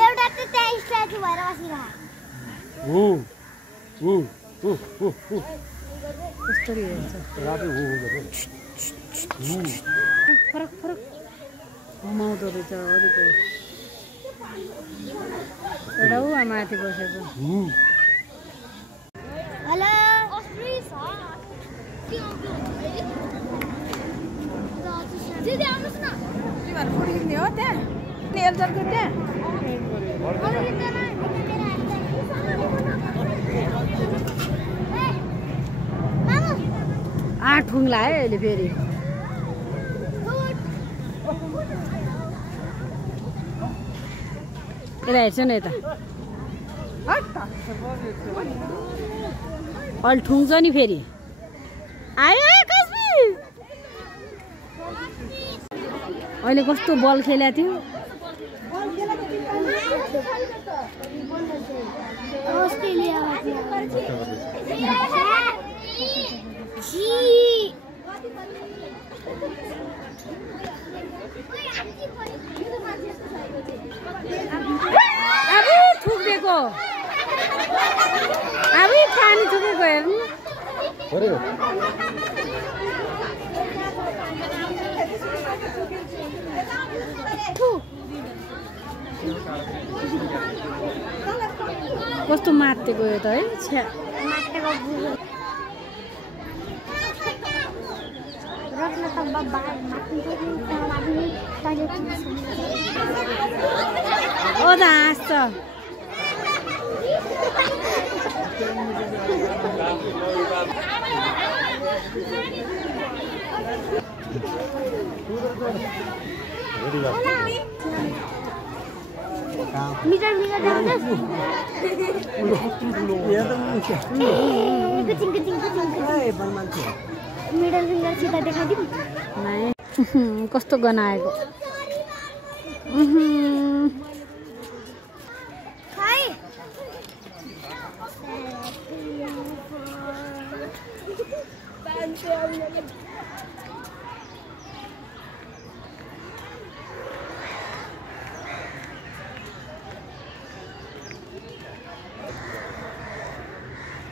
एउटा त त्यहाँ स्ट्याचु भएर बसिरहेको कस्तो हेर्छ फरक फरक घुमाउँदो रहेछ अलिकति एउटा ऊ माथि बसेको हेलो दिदी आउनुहोस् न तिमीहरू फुडी किन्ने हो त्यहाँ नेलजरको त्यहाँ आठ ठुङ्ला है अहिले फेरि यता हेर्छ नि यता अहिले ठुङ्छ नि फेरि आयो अहिले कस्तो बल खेलेको थियो अब थुकेको अब पानी थुकेको हेर्नु कस्तो मात्ते गयो त है छ्या ओ त हाँस्छ मिटर मिटर मिडल फिङ्गर सिधा देखाइदिउँ कस्तो गनाएको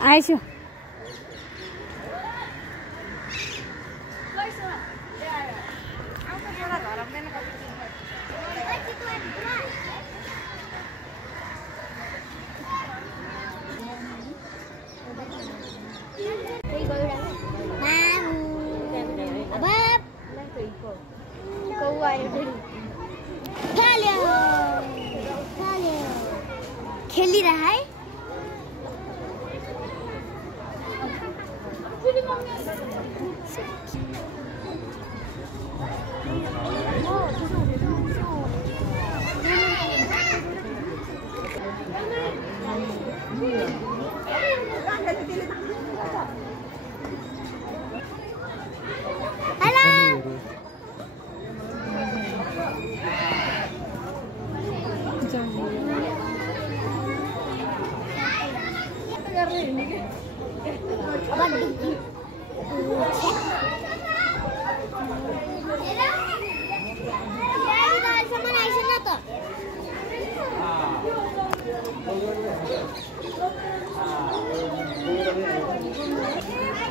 आएछु खेलिरह है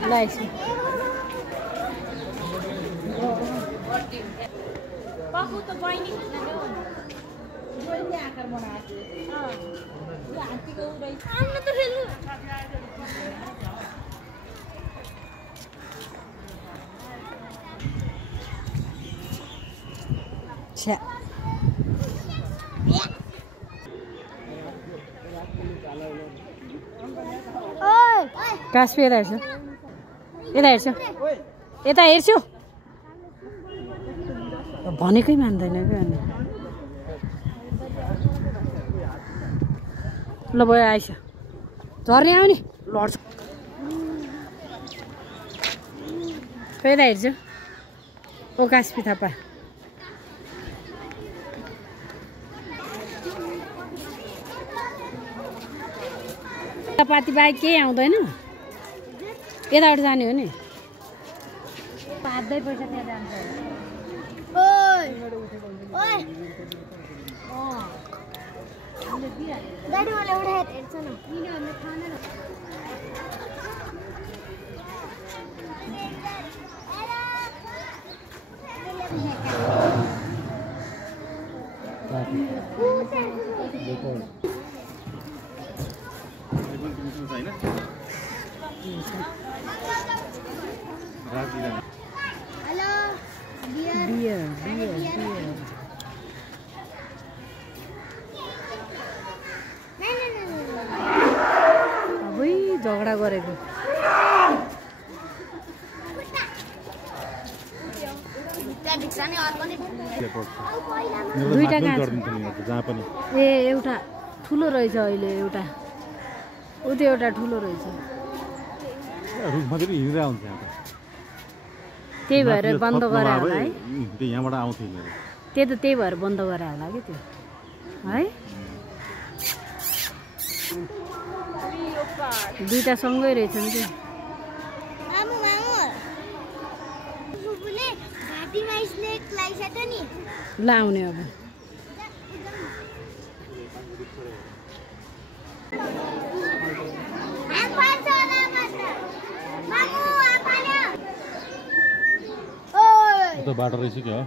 ल आइसु बाबु त बहिनी जोइले आकार बनाएको यो हात्तीको उडै आउन त खेल्नु छ्या कास्पी यता हेर्छु यता हेर्छु यता हेर्छु भनेकै मान्दैन क्या अनि ल भयो आइस झर्ने आऊ नि लड्छु यता हेर्छु ओ कास्पी थापा पाती बाहेक केही आउँदैन यताबाट जाने हो नि पाँच्दै पैसा त्यहाँ जान्छ दादी मलाई उठाएर हेर्छ न हेलो बियर अबै झगडा गरेको दुईटा ए एउटा ठुलो रहेछ अहिले एउटा ऊ त्यो एउटा ठुलो रहेछ त्यही भएर बन्द गरे होला है यहाँबाट आउँथ्यो त्यही भएर बन्द गरे होला कि त्यो है दुईटा सँगै रहेछ नि त्यो लाउने अब तो बाटो रहेछ क्या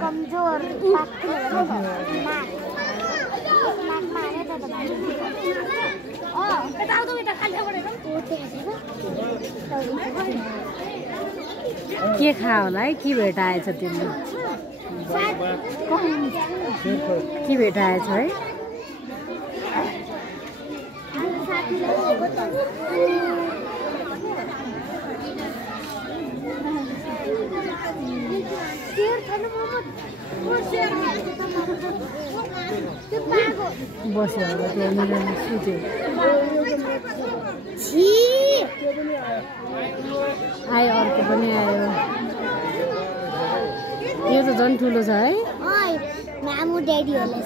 कमजोर के खा होला है के भेटाएछ तिमीले के भेटाएछ है बस्यो होला त्यो मिलाउनु सुत्यो आयो अर्को पनि आयो यो त झन् ठुलो छ है मामु ड्याडी होला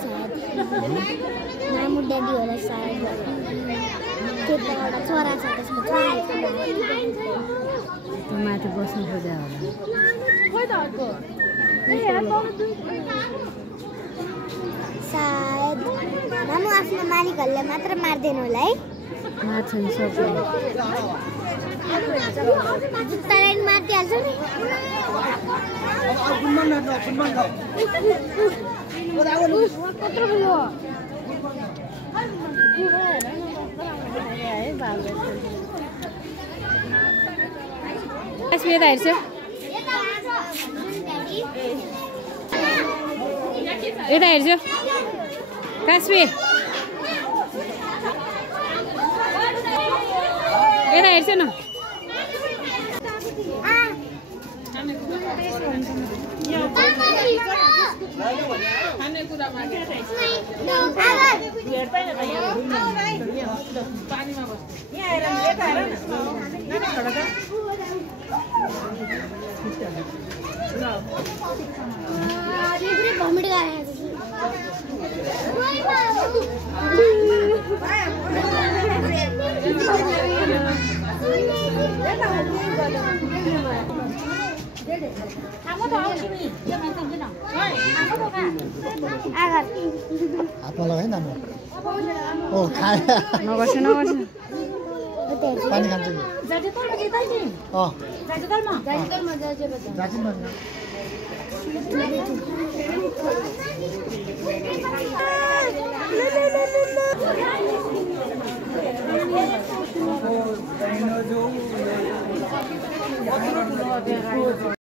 सायद त्यो त एउटा छोरा छ त्यसको छोरा त्यो माथि बस्नु खोज्या होला सायद मामु आफ्नो मालिकहरूले मात्र मार्दैन होला है मार्छन् सबैले जुत्तालाई मारिदिइहाल्छ नि कत्रो भयो यता हेर्छु यता हेर्छु काश्मीर यता हेर्छु न भमिट हातमा लगाए न ओ खाए नगर्छु नगर्छु पानी खान्छ कि